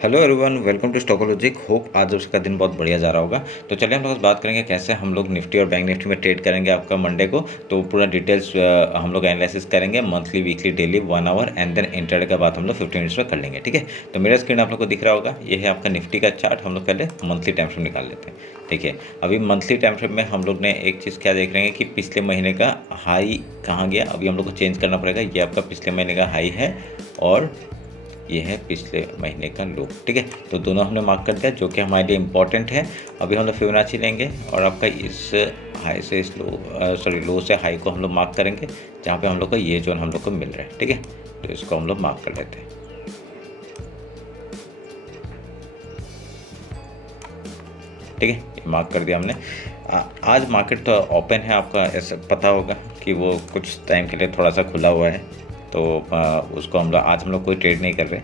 Hello everyone, welcome to Stockologic. Hope आज उसका दिन बहुत बढ़िया जा रहा होगा। तो चलिए हम लोग आज बात करेंगे कैसे हम लोग निफ्टी और बैंक निफ्टी में ट्रेड करेंगे आपका मंडे को। तो पूरा डिटेल्स हम लोग एनालिसिस करेंगे, monthly, weekly, daily, 1 hour and then intraday का बात हम लोग 15 मिनट्स में कर लेंगे। ठीक है, तो मेरा स्क्रीन आप लोग को दिख रहा होगा, ये है आपका निफ्टी का चार्ट। हम लोग पहले मंथली टाइम फ्रेम निकाल लेते हैं। देखिए, अभी मंथली टाइम फ्रेम में हम लोग ने एक चीज़ क्या देख रहे हैं कि पिछले महीने का हाई कहाँ गया। अभी हम लोग को चेंज करना पड़ेगा। ये आपका पिछले महीने का हाई है और ये है पिछले महीने का लो। ठीक है, तो दोनों हमने मार्क कर दिया, जो कि हमारे लिए इम्पॉर्टेंट है। अभी हम लोग फिबोनाची लेंगे और आपका इस हाई से इस लो से हाई को हम लोग मार्क करेंगे, जहाँ पे हम लोग को ये जोन हम लोग को मिल रहा है। ठीक है, तो इसको हम लोग मार्क कर लेते हैं। ठीक है, ये मार्क कर दिया हमने। आज मार्केट तो ओपन है, आपका ऐसा पता होगा कि वो कुछ टाइम के लिए थोड़ा सा खुला हुआ है। तो उसको आज हम लोग कोई ट्रेड नहीं कर रहे,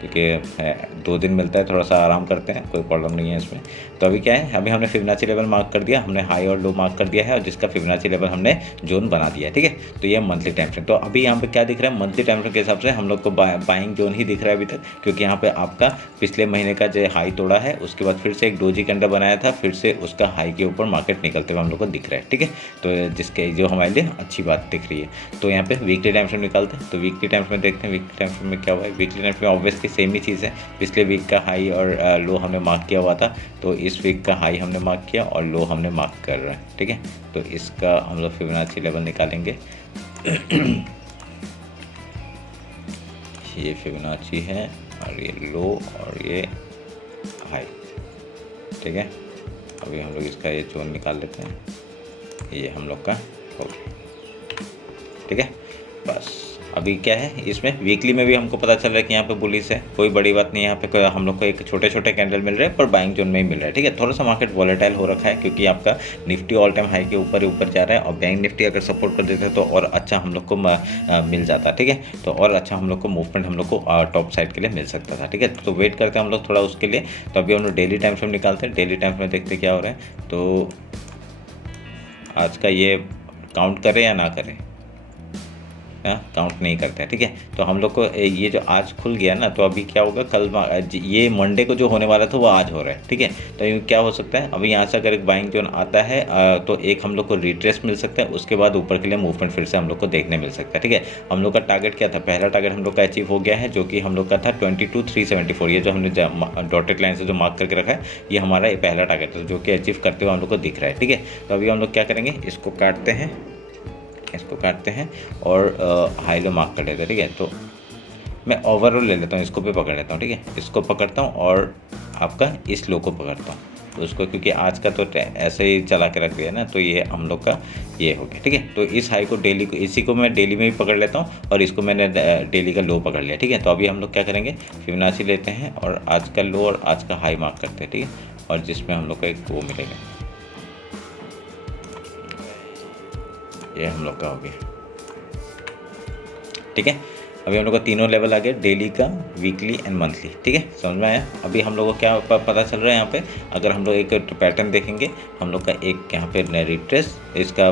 क्योंकि 2 दिन मिलता है, थोड़ा सा आराम करते हैं, कोई प्रॉब्लम नहीं है इसमें। तो अभी क्या है, अभी हमने फिबोनाची लेवल मार्क कर दिया, हमने हाई और लो मार्क कर दिया है और जिसका फिबोनाची लेवल हमने जोन बना दिया है। ठीक है, तो ये मंथली टाइम फ्रेम। तो अभी यहाँ पे क्या दिख रहा है, मंथली टाइम फ्रेम के हिसाब से हम लोग को बाइंग जोन ही दिख रहा है अभी तक, क्योंकि यहाँ पे आपका पिछले महीने का जो हाई तोड़ा है, उसके बाद फिर से एक डोजी कैंडल बनाया था, फिर से उसका हाई के ऊपर मार्केट निकलते हुए हम लोग को दिख रहा है। ठीक है, तो जिसके जो हमारे लिए अच्छी बात दिख रही है। तो यहाँ पे वीकली टाइम फ्रेम निकालते हैं। तो वीकली टाइम फ्रेम देखते हैं, वीकली टाइम फ्रेम में क्या हुआ है। Weekly time frame obviously same ही चीज़ है, पिछले वीक का हाई और लो हमने मार्क किया हुआ था, तो इस वीक का हाई हमने मार्क किया और लो हमने मार्क कर रहे हैं। ठीक है, तो इसका हम लोग फिबोनाची लेवल निकालेंगे। ये फिबोनाची है और ये लो और ये हाई। ठीक है, अभी हम लोग इसका ये जोन निकाल लेते हैं, ये हम लोग का हो गया। ठीक है, बस अभी क्या है, इसमें वीकली में भी हमको पता चल रहा है कि यहाँ पे बुलिश है, कोई बड़ी बात नहीं है। यहाँ पे हम लोग को एक छोटे छोटे कैंडल मिल रहे हैं, पर बाइंग जोन में ही मिल रहा है। ठीक है, थोड़ा सा मार्केट वॉलेटाइल हो रखा है, क्योंकि आपका निफ्टी ऑल टाइम हाई के ऊपर ही ऊपर जा रहा है और बैंक निफ्टी अगर सपोर्ट कर देते तो और अच्छा हम लोग को मिल जाता। ठीक है, तो और अच्छा हम लोग को मूवमेंट हम लोग को टॉप साइड के लिए मिल सकता था। ठीक है, तो वेट करते हैं हम लोग थोड़ा उसके लिए। तो अभी हम लोग डेली टाइम फ्रेम निकालते हैं, डेली टाइम फ्रेम देखते क्या हो रहा है। तो आज का ये काउंट करें या ना करें, काउंट नहीं करते हैं। ठीक है, तो हम लोग को ये जो आज खुल गया ना, तो अभी क्या होगा, कल ये मंडे को जो होने वाला था वो आज हो रहा है। ठीक है, तो क्या हो सकता है, अभी यहाँ से अगर एक बाइंग जोन आता है तो एक हम लोग को रिट्रेस मिल सकता है, उसके बाद ऊपर के लिए मूवमेंट फिर से हम लोग को देखने मिल सकता है। ठीक है, हम लोग का टारगेट क्या था, पहला टारगेट हम लोग का अचीव हो गया है, जो कि हम लोग का था 22,374। ये जो हमने डॉटेड लाइन से जो मार्क करके रखा है, ये हमारा ये पहला टारगेट है, जो कि अचीव करते हुए हम लोग को दिख रहा है। ठीक है, तो अभी हम लोग क्या करेंगे, इसको काटते हैं और हाई लो मार्क कर लेते हैं। ठीक है, तो मैं ओवरऑल ले लेता हूँ, इसको भी पकड़ लेता हूँ। ठीक है, इसको पकड़ता हूँ और आपका इस लो को पकड़ता हूँ, तो उसको, क्योंकि आज का तो ऐसे ही चला के रख दिया ना, तो ये हम लोग का ये हो गया। ठीक है, तो इस हाई को डेली को, इसी को मैं डेली में भी पकड़ लेता हूँ और इसको मैंने डेली का लो पकड़ लिया। ठीक है, तो अभी हम लोग क्या करेंगे, फिबोनाची लेते हैं और आज का लो और आज का हाई मार्क करते हैं। ठीक है, और जिसमें हम लोग का एक वो मिलेगा, ये हम लोग का हो गया। ठीक है, अभी हम लोग का तीनों लेवल आ गए, डेली का, वीकली एंड मंथली। ठीक है, समझ में आया। अभी हम लोग को क्या पता चल रहा है, यहाँ पे अगर हम लोग एक पैटर्न देखेंगे, हम लोग का एक यहाँ पे रिट्रेस, इसका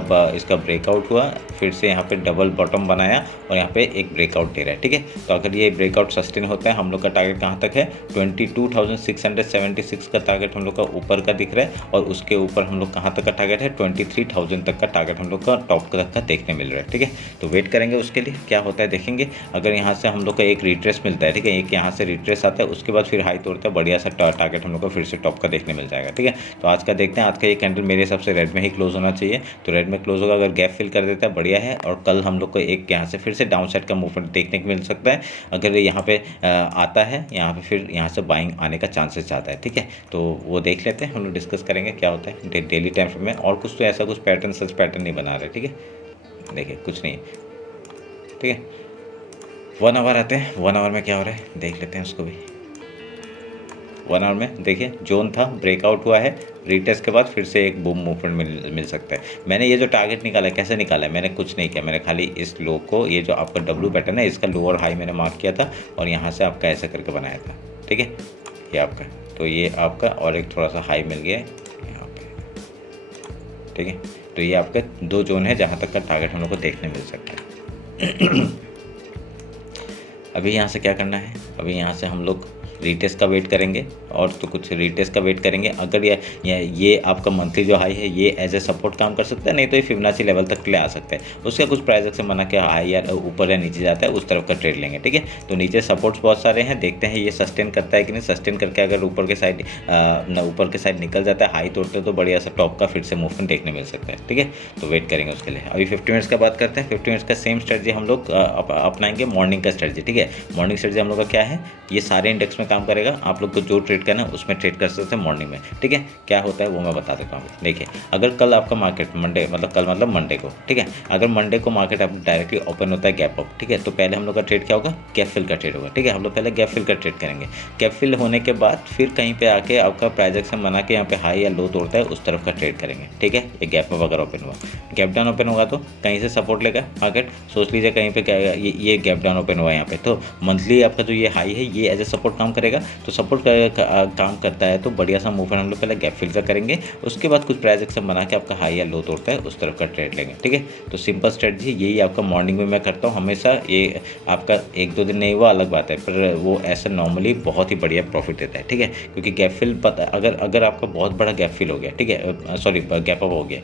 ब्रेकआउट हुआ, फिर से यहाँ पे डबल बॉटम बनाया और यहाँ पे एक ब्रेकआउट दे रहा है। ठीक है, तो अगर ये ब्रेकआउट सस्टेन होता है, हम लोग का टारगेट कहाँ तक है, 22,676 का टारगेट हम लोग का ऊपर का दिख रहा है, और उसके ऊपर हम लोग कहाँ तक का टारगेट है, 23,000 तक का टारगेट हम लोग का टॉप तक का देखने मिल रहा है। ठीक है, तो वेट करेंगे उसके लिए, क्या होता है देखेंगे। अगर यहाँ से हम लोग का एक रिट्रेस मिलता है, ठीक है, एक यहाँ से रिट्रेस आता है, उसके बाद फिर हाई तोड़ता है, बढ़िया सा टारगेट हम लोग को फिर से टॉप का देखने मिल जाएगा। ठीक है, तो आज का देखते हैं। आज का ये कैंडल मेरे हिसाब से रेड में ही क्लोज होना चाहिए, तो रेड में क्लोज होगा, अगर गैप फिल कर देता है बढ़िया है, और कल हम लोग को एक यहाँ से फिर से डाउन साइड का मूवमेंट देखने को मिल सकता है। अगर यहाँ पे आता है, यहाँ पे फिर यहाँ से बाइंग आने का चांसेस ज़्यादा है। ठीक है, तो वो देख लेते हैं, हम लोग डिस्कस करेंगे क्या होता है डेली टाइम फ्रेम में। और कुछ तो ऐसा कुछ पैटर्न, सच पैटर्न नहीं बना रहे। ठीक है, देखिए कुछ नहीं। ठीक है, 1 आवर आते हैं, 1 आवर में क्या हो रहा है देख लेते हैं उसको भी। 1 आवर में देखिए, जोन था, ब्रेकआउट हुआ है, रिटेस्ट के बाद फिर से एक बूम मूवमेंट मिल सकता है। मैंने ये जो टारगेट निकाला है, कैसे निकाला है, मैंने कुछ नहीं किया, मैंने खाली इस लो को, ये जो आपका डब्ल्यू पैटर्न है, इसका लो और हाई मैंने मार्क किया था और यहाँ से आपका ऐसा करके बनाया था। ठीक है, ये आपका, तो ये आपका और एक थोड़ा सा हाई मिल गया है यहाँ पे। ठीक है, तो ये आपका 2 जोन है जहाँ तक का टारगेट हम लोग को देखने मिल सकता है। अभी यहाँ से क्या करना है, अभी यहाँ से हम लोग रीटेस्ट का वेट करेंगे और तो कुछ रीटेस्ट का वेट करेंगे। अगर ये आपका मंथली जो हाई है ये एज ए सपोर्ट काम कर सकता है, नहीं तो ये फिबोनाची लेवल तक के लिए आ सकता है। उसका कुछ प्राइस एक्शन बना के हाई या ऊपर या नीचे जाता है उस तरफ का ट्रेड लेंगे, ठीक है। तो नीचे सपोर्ट्स बहुत सारे हैं, देखते हैं ये सस्टेन करता है कि नहीं। सस्टेन करके अगर ऊपर के साइड निकल जाता है, हाई तोड़ते हैं, तो बढ़िया सा टॉप का फिर से मूवमेंट देखने मिल सकता है, ठीक है। तो वेट करेंगे उसके लिए। अभी 50 मिनट्स का बात करते हैं। 50 मिनट्स का सेम स्ट्रेटजी हम लोग अपनाएंगे, मॉर्निंग का स्ट्रेटजी, ठीक है। मॉर्निंग स्ट्रेटजी हम लोग का क्या है, ये सारे इंडेक्स में काम करेगा। आप लोग को जो ट्रेड करना है उसमें ट्रेड कर सकते हैं मॉर्निंग में, ठीक है। क्या होता है वो मैं बता देता हूँ। देखिए, अगर कल आपका मार्केट मंडे मतलब मंडे को, ठीक है, अगर मंडे को मार्केट आप डायरेक्टली ओपन होता है गैप अप, ठीक है, तो पहले हम लोग का ट्रेड क्या होगा, गैप फिल का ट्रेड होगा, ठीक है। हम लोग पहले गैप फिल का ट्रेड करेंगे। गैप फिल होने के बाद फिर कहीं पे आके आपका प्राइस एक्शन बना के यहाँ पे हाई या लो तोड़ता है उस तरफ का ट्रेड करेंगे, ठीक है। ये गैप अप अगर ओपन हुआ, गैप डाउन ओपन होगा तो कहीं से सपोर्ट लेगा मार्केट। सोच लीजिए कहीं पे क्या, ये गैप डाउन ओपन हुआ यहाँ पे, तो मंथली आपका जो ये हाई है ये एज ए सपोर्ट काम करेगा। तो सपोर्ट काम करता है तो बढ़िया सा मूवमेंट हम लोग पहले गैप फिल का करेंगे, उसके बाद कुछ प्राइस एक्शन बना के आपका हाई या लो तोड़ता है उस तरफ का ट्रेड लेंगे, ठीक है। तो सिंपल स्ट्रेटजी यही आपका मॉर्निंग में मैं करता हूँ हमेशा। ये आपका 1-2 दिन नहीं हुआ अलग बात है, पर वो ऐसा नॉर्मली बहुत ही बढ़िया प्रॉफिट देता है, ठीक है। क्योंकि गैप फिल पता, अगर आपका बहुत बड़ा गैप फिल हो गया, ठीक है, सॉरी गैप अप हो गया,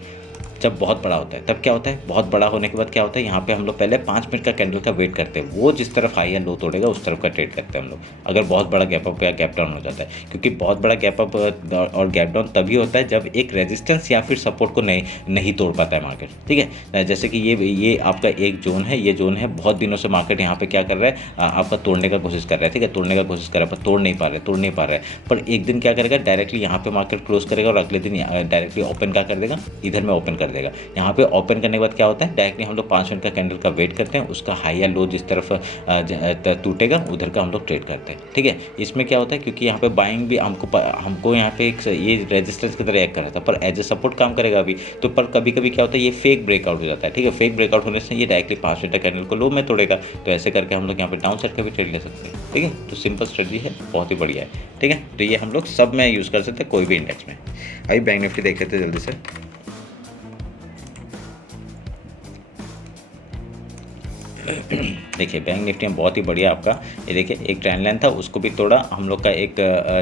जब बहुत बड़ा होता है तब क्या होता है, बहुत बड़ा होने के बाद क्या होता है, यहाँ पे हम लोग पहले 5 मिनट का कैंडल का वेट करते हैं। वो जिस तरफ हाई या लो तोड़ेगा उस तरफ का ट्रेड करते हैं हम लोग, अगर बहुत बड़ा गैप अप या गैप डाउन हो जाता है। क्योंकि बहुत बड़ा गैप अप और गैप डाउन तभी होता है जब एक रेजिस्टेंस या फिर सपोर्ट को नहीं तोड़ पाता है मार्केट, ठीक है। जैसे कि ये आपका एक जोन है, ये जोन है, बहुत दिनों से मार्केट यहाँ पे क्या कर रहा है, आपका तोड़ने का कोशिश कर रहा है, ठीक है, तोड़ने का कोशिश कर रहा है, पर तोड़ नहीं पा रहा है। पर एक दिन क्या करेगा, डायरेक्टली यहाँ पे मार्केट क्लोज करेगा और अगले दिन डायरेक्टली ओपन क्या कर देगा, इधर में ओपन कर देगा। यहाँ पे ओपन करने के बाद क्या होता है, डायरेक्टली हम लोग 5 मिनट का कैंडल का वेट करते हैं, उसका हाई या लो जिस तरफ टूटेगा उधर का हम लोग ट्रेड करते हैं, ठीक है। इसमें क्या होता है, क्योंकि यहाँ पे बाइंग भी हमको यहाँ पे एक ये रेजिस्टेंस की तरह एक्ट कर रहा था, पर एज ए सपोर्ट काम करेगा अभी तो। पर कभी कभी क्या होता है, ये फेक ब्रेकआउट हो जाता है, ठीक है। फेक ब्रेकआउट होने से ये डायरेक्टली 5 मिनट का कैंडल को लो में तोड़ेगा, तो ऐसे करके हम लोग यहाँ पे डाउन साइड का भी ट्रेड ले सकते हैं, ठीक है। तो सिंपल स्ट्रेटजी है, बहुत ही बढ़िया है, ठीक है। तो ये हम लोग सब में यूज़ कर सकते हैं, कोई भी इंडेक्स में। अभी बैंक निफ्टी देख लेते हैं जल्दी से। देखिए, बैंक निफ्टी में बहुत ही बढ़िया आपका ये देखिए, एक ट्रेंड लाइन था उसको भी तोड़ा हम लोग का, एक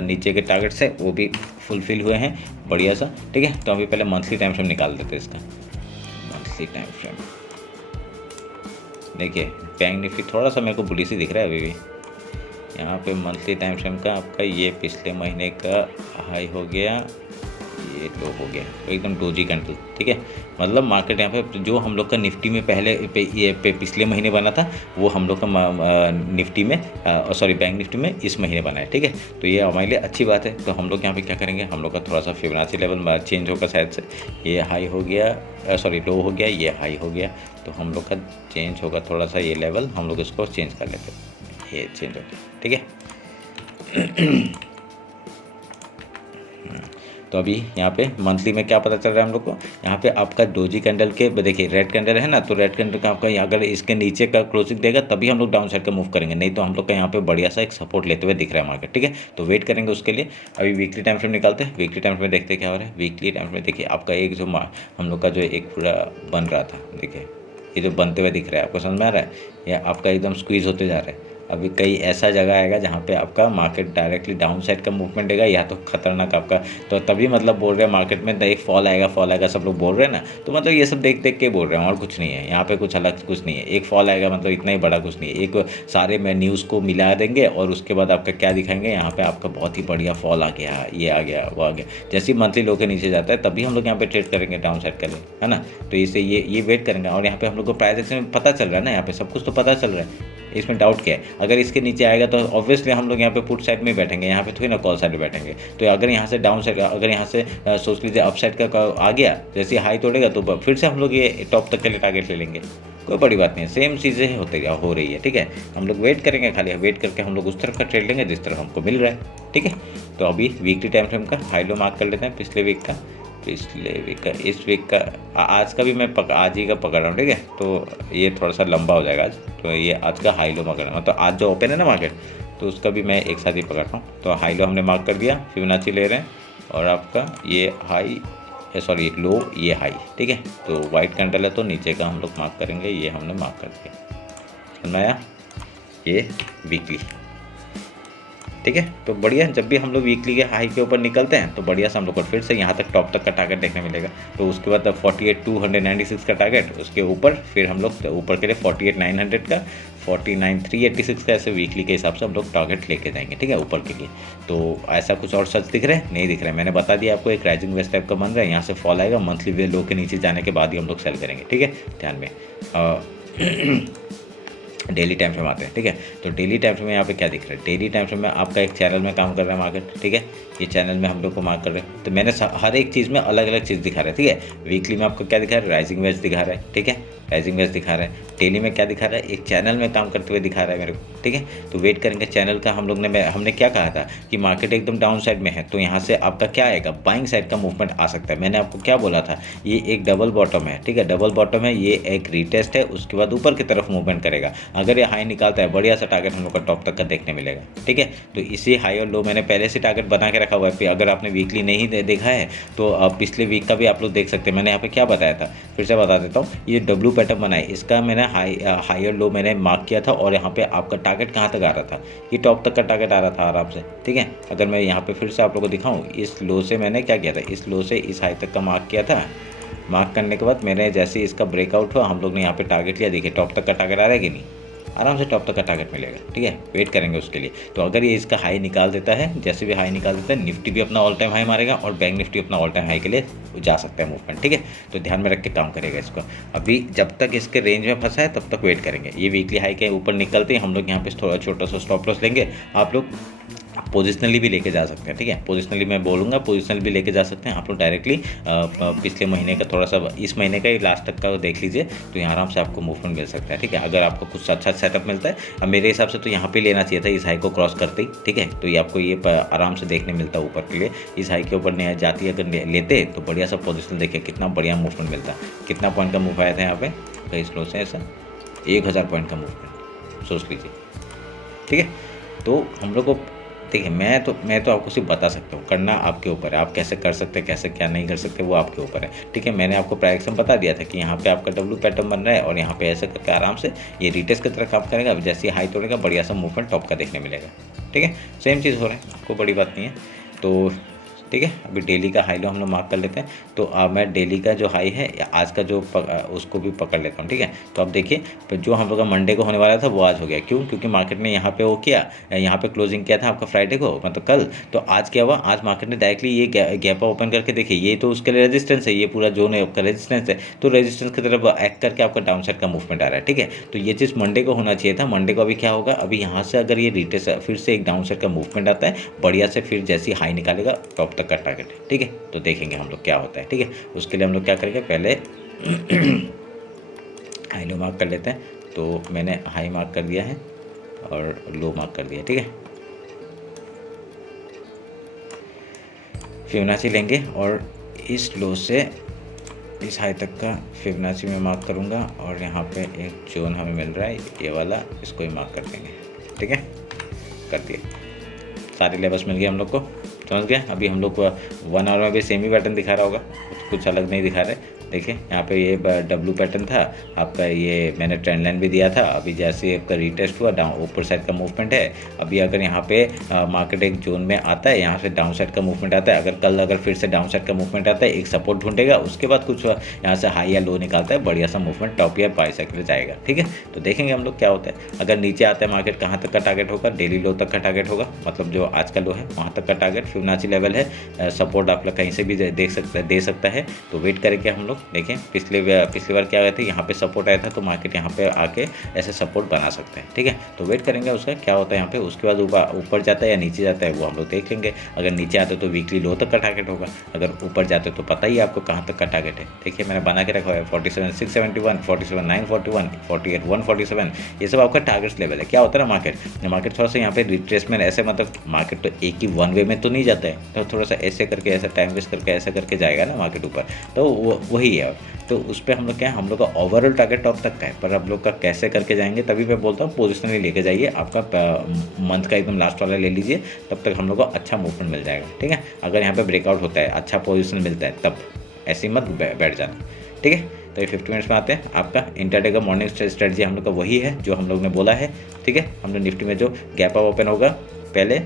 नीचे के टारगेट्स है वो भी फुलफिल हुए हैं बढ़िया सा, ठीक है। तो अभी पहले मंथली टाइम फ्रेम निकाल देते हैं इसका। मंथली टाइम फ्रेम देखिए, बैंक निफ्टी थोड़ा सा मेरे को बुलिश ही दिख रहा है अभी भी। यहाँ पे मंथली टाइम फ्रेम का आपका ये पिछले महीने का हाई हो गया, ये लो हो गया, तो एकदम डोजी कैंडल, ठीक है। मतलब मार्केट यहाँ पे जो हम लोग का निफ्टी में पहले पिछले महीने बना था वो हम लोग का निफ्टी में सॉरी बैंक निफ्टी में इस महीने बना है, ठीक है। तो ये हमारे लिए अच्छी बात है। तो हम लोग यहाँ पे क्या करेंगे, हम लोग का थोड़ा सा फिबोनाची लेवल चेंज होगा शायद से, ये हाई हो गया, सॉरी लो हो गया, ये हाई हो गया, तो हम लोग का चेंज होगा थोड़ा सा ये लेवल, हम लोग इसको चेंज कर लेते हैं, ये चेंज हो गया, ठीक है। तो अभी यहाँ पे मंथली में क्या पता चल रहा है हम लोग को, यहाँ पे आपका डोजी कैंडल के देखिए रेड कैंडल है ना, तो रेड कैंडल का आपका अगर इसके नीचे का क्लोजिंग देगा तभी हम लोग डाउन साइड का मूव करेंगे, नहीं तो हम लोग का यहाँ पे बढ़िया सा एक सपोर्ट लेते हुए दिख रहा है मार्केट, ठीक है। तो वेट करेंगे उसके लिए। अभी वीकली टाइम फ्रेम निकालते हैं, वीकली टाइम फ्रेम देखते हैं क्या हो रहा है। वीकली टाइम फ्रेम देखिए, आपका एक जो हम लोग का जो एक पूरा बन रहा था, देखिए ये जो बनते हुए दिख रहा है, आपको समझ में आ रहा है, या आपका एकदम स्क्वीज होते जा रहा है। अभी कई ऐसा जगह आएगा जहाँ पे आपका मार्केट डायरेक्टली डाउन साइड का मूवमेंट देगा, या तो खतरनाक आपका, तो तभी मतलब बोल रहे हैं मार्केट में एक फॉल आएगा सब लोग बोल रहे हैं ना, तो मतलब ये सब देख के बोल रहे हैं और कुछ नहीं है यहाँ पे, कुछ अलग कुछ नहीं है। एक फॉल आएगा मतलब इतना ही बड़ा कुछ नहीं है, एक सारे में न्यूज़ को मिला देंगे और उसके बाद आपका क्या दिखाएंगे, यहाँ पे आपका बहुत ही बढ़िया फॉल आ गया, ये आ गया, वो आ गया। जैसे ही मंथली लो के नीचे जाता है तभी हम लोग यहाँ पे ट्रेड करेंगे डाउन साइड का, है ना। तो इससे ये वेट करेंगे, और यहाँ पे हम लोग को प्राइस एक्शन पता चल रहा है ना, यहाँ पे सब कुछ तो पता चल रहा है, इसमें डाउट क्या है। अगर इसके नीचे आएगा तो ऑब्वियसली हम लोग यहाँ पे पुट साइड में बैठेंगे, यहाँ पे थोड़ी ना कॉल साइड में बैठेंगे। तो अगर यहाँ से डाउन साइड, अगर यहाँ से सोच लीजिए अप साइड का आ गया, जैसे हाई तोड़ेगा तो फिर से हम लोग ये टॉप तक के लिए टारगेट ले लेंगे, कोई बड़ी बात नहीं है, सेम चीज़ें हो रही है, ठीक है। हम लोग वेट करेंगे, खाली वेट करके हम लोग उस तरफ का ट्रेड लेंगे जिस तरफ हमको मिल रहा है, ठीक है। तो अभी वीकली टाइम फ्रेम का हाई लो मार्क कर लेते हैं, पिछले वीक का, इस वीक का, आज का भी मैं आज ही का पकड़ रहा हूँ, ठीक है। तो ये थोड़ा सा लंबा हो जाएगा आज, तो ये आज का हाई लो पकड़ रहा हूँ, तो आज जो ओपन है ना मार्केट, तो उसका भी मैं एक साथ ही पकड़ रहा हूँ। तो हाई लो हमने मार्क कर दिया, फिबोनाची ले रहे हैं, और आपका ये हाई, सॉरी लो, ये हाई, ठीक है। तो वाइट कैंडल है तो नीचे का हम लोग मार्क करेंगे, ये हमने मार्क कर दिया, समझ में आया। ये वीकली, ठीक है। तो बढ़िया, जब भी हम लोग वीकली के हाई के ऊपर निकलते हैं तो बढ़िया से हम लोग को फिर से यहाँ तक टॉप तक का टारगेट देखने मिलेगा। तो उसके बाद 48,296 का टारगेट, उसके ऊपर फिर हम लोग ऊपर के लिए 48,900 का, 49,386 का, ऐसे वीकली के हिसाब से हम लोग टारगेट लेके जाएंगे, ठीक है, ऊपर के लिए। तो ऐसा कुछ और सच दिख रहा है? नहीं दिख रहा है। मैंने बता दिया आपको, एक राइजिंग वेस्ट टाइप का बन रहा है, यहाँ से फॉल आएगा, मंथली वे लो के नीचे जाने के बाद ही हम लोग सेल करेंगे, ठीक है, ध्यान में। डेली टाइम फ्रेम आते हैं, ठीक है। तो डेली टाइम फ्रेम में यहाँ पे क्या दिख रहा है? डेली टाइम फ्रेम में आपका एक चैनल में काम कर रहा है मार्केट, ठीक है। ये चैनल में हम लोग को मार्क कर रहे हैं। तो मैंने हर एक चीज़ में अलग अलग चीज़ दिखा रहा है, ठीक है। वीकली में आपको क्या दिखा रहा है? राइजिंग वेज दिखा रहा है, ठीक है, राइजिंग वेज दिखा रहा है। डेली में क्या दिखा रहा है? एक चैनल में काम करते हुए दिखा रहा है मेरे को, ठीक है। तो वेट करेंगे चैनल का। हमने क्या कहा था कि मार्केट एकदम डाउन साइड में है, तो यहाँ से आपका क्या आएगा? बाइंग साइड का मूवमेंट आ सकता है। मैंने आपको क्या बोला था? ये एक डबल बॉटम है, ठीक है, डबल बॉटम है, ये एक रीटेस्ट है, उसके बाद ऊपर की तरफ मूवमेंट करेगा। अगर ये हाई निकालता है, बढ़िया सा टारगेट हम लोग का टॉप तक का देखने मिलेगा, ठीक है। तो इसी हाई और लो मैंने पहले से टारगेट बना के रखा हुआ है। अगर आपने वीकली नहीं देखा है तो पिछले वीक का भी आप लोग देख सकते हैं। मैंने यहाँ पे क्या बताया था, फिर से बता देता हूँ। ये डब्ल्यू पैटर्न बना है, इसका मैंने हाई और लो मैंने मार्क किया था, और यहाँ पे आपका टारगेट कहाँ तक आ रहा था? ये टॉप तक का टारगेट आ रहा था आराम से, ठीक है। अगर मैं यहाँ पे फिर से आप लोग को दिखाऊँ, इस लो से मैंने क्या किया था? इस लो से इस हाई तक का मार्क किया था। मार्क करने के बाद मैंने जैसे इसका ब्रेकआउट हुआ, हम लोग ने यहाँ पे टारगेट लिया। देखिए टॉप तक का टारगेट आ रहा है कि नहीं? आराम से टॉप तक का टारगेट मिलेगा, ठीक है। वेट करेंगे उसके लिए। तो अगर ये इसका हाई निकाल देता है, जैसे भी हाई निकाल देता है, निफ्टी भी अपना ऑल टाइम हाई मारेगा और बैंक निफ्टी अपना ऑल टाइम हाई के लिए जा सकता है मूवमेंट, ठीक है। तो ध्यान में रख के काम करेगा इसको। अभी जब तक इसके रेंज में फंसा है तब तक वेट करेंगे। ये वीकली हाई के ऊपर निकलते ही हम लोग यहाँ पे थोड़ा छोटा सा स्टॉप लॉस लेंगे। आप लोग पोजिशनली भी लेके जा सकते हैं, ठीक है। पोजिशनली मैं बोलूँगा, पोजिशनल भी लेके जा सकते हैं आप लोग डायरेक्टली। पिछले महीने का थोड़ा सा, इस महीने का ही लास्ट तक का देख लीजिए, तो यहाँ आराम से आपको मूवमेंट मिल सकता है, ठीक है। अगर आपको कुछ अच्छा सेटअप मिलता है, अब मेरे हिसाब से तो यहाँ पे लेना चाहिए था इस हाई को क्रॉस करते ही, ठीक है। तो ये आपको ये आराम से देखने मिलता है ऊपर के लिए। इस हाई के ऊपर नहीं जाती अगर लेते तो बढ़िया सा पोजिशनल देखिए कितना बढ़िया मूवमेंट मिलता। कितना पॉइंट का मूव आया था यहाँ पे कई स्लो से? ऐसा 1000 पॉइंट का मूवमेंट, सोच लीजिए, ठीक है। तो हम लोग को देखिए, मैं तो आपको सिर्फ बता सकता हूँ, करना आपके ऊपर है। आप कैसे कर सकते हैं, कैसे क्या नहीं कर सकते, वो आपके ऊपर है, ठीक है। मैंने आपको प्राइस में बता दिया था कि यहाँ पे आपका डब्ल्यू पैटर्न बन रहा है, और यहाँ पे ऐसे करके आराम से ये रिटेस्ट की तरह काम करेगा। जैसे हाई तोड़ेगा, बढ़िया सा मूवमेंट टॉप का देखने मिलेगा, ठीक है। सेम चीज़ हो रहा है, कोई बड़ी बात नहीं है। तो ठीक है, अभी डेली का हाई लो हम लोग मार्क कर लेते हैं। तो मैं डेली का जो हाई है आज का जो उसको भी पकड़ लेता हूँ, ठीक है। तो अब देखिए, जो हम लोग का मंडे को होने वाला था वो आज हो गया। क्यों? क्योंकि मार्केट ने यहाँ पे वो किया, यहाँ पे क्लोजिंग किया था आपका फ्राइडे को, मतलब कल। तो आज क्या हुआ? आज मार्केट ने डायरेक्टली ये गैप ओपन करके देखिए, ये तो उसके लिए रेजिस्टेंस है, ये पूरा जोन है आपका रेजिस्टेंस है। तो रेजिस्टेंस की तरफ एक्ट करके आपका डाउन साइड का मूवमेंट आ रहा है, ठीक है। तो ये चीज़ मंडे को होना चाहिए था। मंडे को अभी क्या होगा? अभी यहाँ से अगर ये रिटेस्ट फिर से एक डाउन साइड का मूवमेंट आता है, बढ़िया से फिर जैसी हाई निकालेगा टॉप तक का टारगेट, ठीक है। तो देखेंगे हम लोग क्या होता है, ठीक है। उसके लिए हम लोग क्या करेंगे, पहले हाई लो मार्क कर लेते हैं। तो मैंने हाई मार्क कर दिया है और लो मार्क कर दिया, ठीक है। फिबोनाची लेंगे और इस लो से इस हाई तक का फिबोनाची में मार्क करूंगा, और यहाँ पे एक जोन हमें मिल रहा है ये वाला, इसको ही मार्क कर देंगे, ठीक है। कर दिए, सारे लेवल्स मिल गए हम लोग को, समझ गए। अभी हम लोग को 1 आवर में भी सेम ही पैटर्न दिखा रहा होगा, कुछ अलग नहीं दिखा रहे। देखिए यहाँ पे ये डब्ल्यू पैटर्न था आपका, ये मैंने ट्रेंड लाइन भी दिया था। अभी जैसे आपका रिटेस्ट हुआ, डाउन ऊपर साइड का मूवमेंट है। अभी अगर यहाँ पे मार्केट एक जोन में आता है, यहाँ से डाउन साइड का मूवमेंट आता है। अगर फिर से डाउन साइड का मूवमेंट आता है, एक सपोर्ट ढूंढेगा, उसके बाद कुछ यहाँ से हाई या लो निकालता है, बढ़िया सा मूवमेंट टॉप या बाई साइड में जाएगा, ठीक है। तो देखेंगे हम लोग क्या होता है। अगर नीचे आता है मार्केट, कहाँ तक का टारगेट होगा? डेली लो तक का टारगेट होगा, मतलब जो आज का लो है वहाँ तक का टारगेट। फिबोनाची लेवल है, सपोर्ट आप लोग कहीं से भी दे सकता है। तो वेट करेंगे हम लोग। देखें पिछली बार क्या हुआ था, यहाँ पे सपोर्ट आया था, तो मार्केट यहाँ पे आके ऐसे सपोर्ट बना सकते हैं, ठीक है। तो वेट करेंगे उसका क्या होता है यहाँ पे। उसके बाद ऊपर जाता है या नीचे जाता है वो हम लोग देख लेंगे। अगर नीचे आते तो वीकली लो तक का टारगेट होगा, अगर ऊपर जाते तो पता ही है आपको कहाँ तक का टारगेट है। देखिए मैंने बना के रखा हुआ है 47,671, 47,941, 48,147, ये सब आपका टारगेट्स लेवल है। क्या होता है ना, मार्केट थोड़ा सा यहाँ पे रिट्रेसमेंट ऐसे, मतलब मार्केट तो एक ही वन वे में तो नहीं जाता है, तो थोड़ा सा ऐसे करके, ऐसा टाइम वेस्ट करके ऐसा करके जाएगा ना मार्केट ऊपर, तो वही है। तो उस पर हम लोग क्या है, हम लोग का ओवरऑल टारगेट टॉप तक का है, पर हम लोग का कैसे करके जाएंगे, तभी मैं बोलता हूँ पोजिशनली लेके जाइए। आपका मंथ का एकदम लास्ट वाला ले लीजिए, तब तक हम लोग को अच्छा मूवमेंट मिल जाएगा, ठीक है। अगर यहाँ पे ब्रेकआउट होता है, अच्छा पोजीशन मिलता है, तब ऐसे मत बैठ जाना, ठीक है। तो ये 50 मिनट्स में आते हैं। आपका इंटरडे का मॉर्निंग स्ट्रेटजी हम लोग का वही है जो हम लोग ने बोला है, ठीक है। हम लोग निफ्टी में जो गैप अप ओपन होगा, पहले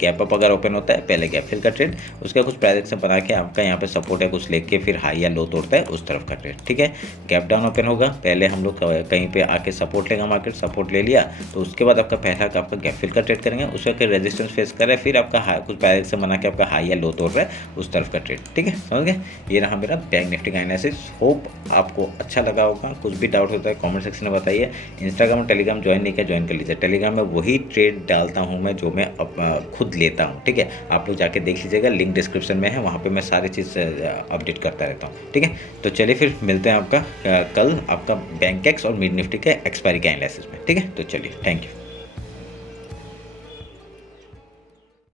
गैप अप अगर ओपन होता है पहले गैप फिल का ट्रेड, उसका कुछ प्राइस एक्शन बना के आपका यहाँ पे सपोर्ट है कुछ लेके फिर हाई या लो तोड़ता है उस तरफ का ट्रेड, ठीक है। गैप डाउन ओपन होगा, पहले हम लोग कहीं पे आके सपोर्ट लेगा मार्केट, सपोर्ट ले लिया तो उसके बाद आपका पहला आपका गैप फिल का ट्रेड करेंगे, उसका रेजिस्टेंस फेस कर रहा है, फिर आपका हाई कुछ प्राइस एक्शन बना के आपका हाई या लो तोड़ रहा है उस तरफ का ट्रेड, ठीक है, समझ गए। ये रहा मेरा बैंक निफ्टी का एनालिसिस। होप आपको अच्छा लगा होगा। कुछ भी डाउट होता है कमेंट सेक्शन में बताइए। इंस्टाग्राम और टेलीग्राम ज्वाइन नहीं किया ज्वाइन कर लीजिए। टेलीग्राम में वही ट्रेड डालता हूँ मैं जो मैं खुद लेता हूँ, ठीक है। आप लोग जाके देख लीजिएगा, लिंक डिस्क्रिप्शन में है, वहाँ पे मैं सारी चीज़ अपडेट करता रहता हूँ, ठीक है। तो चलिए फिर मिलते हैं आपका कल आपका बैंकेक्स और मिड निफ्टी के एक्सपायरी के एनालिसिस में, ठीक है। तो चलिए, थैंक यू।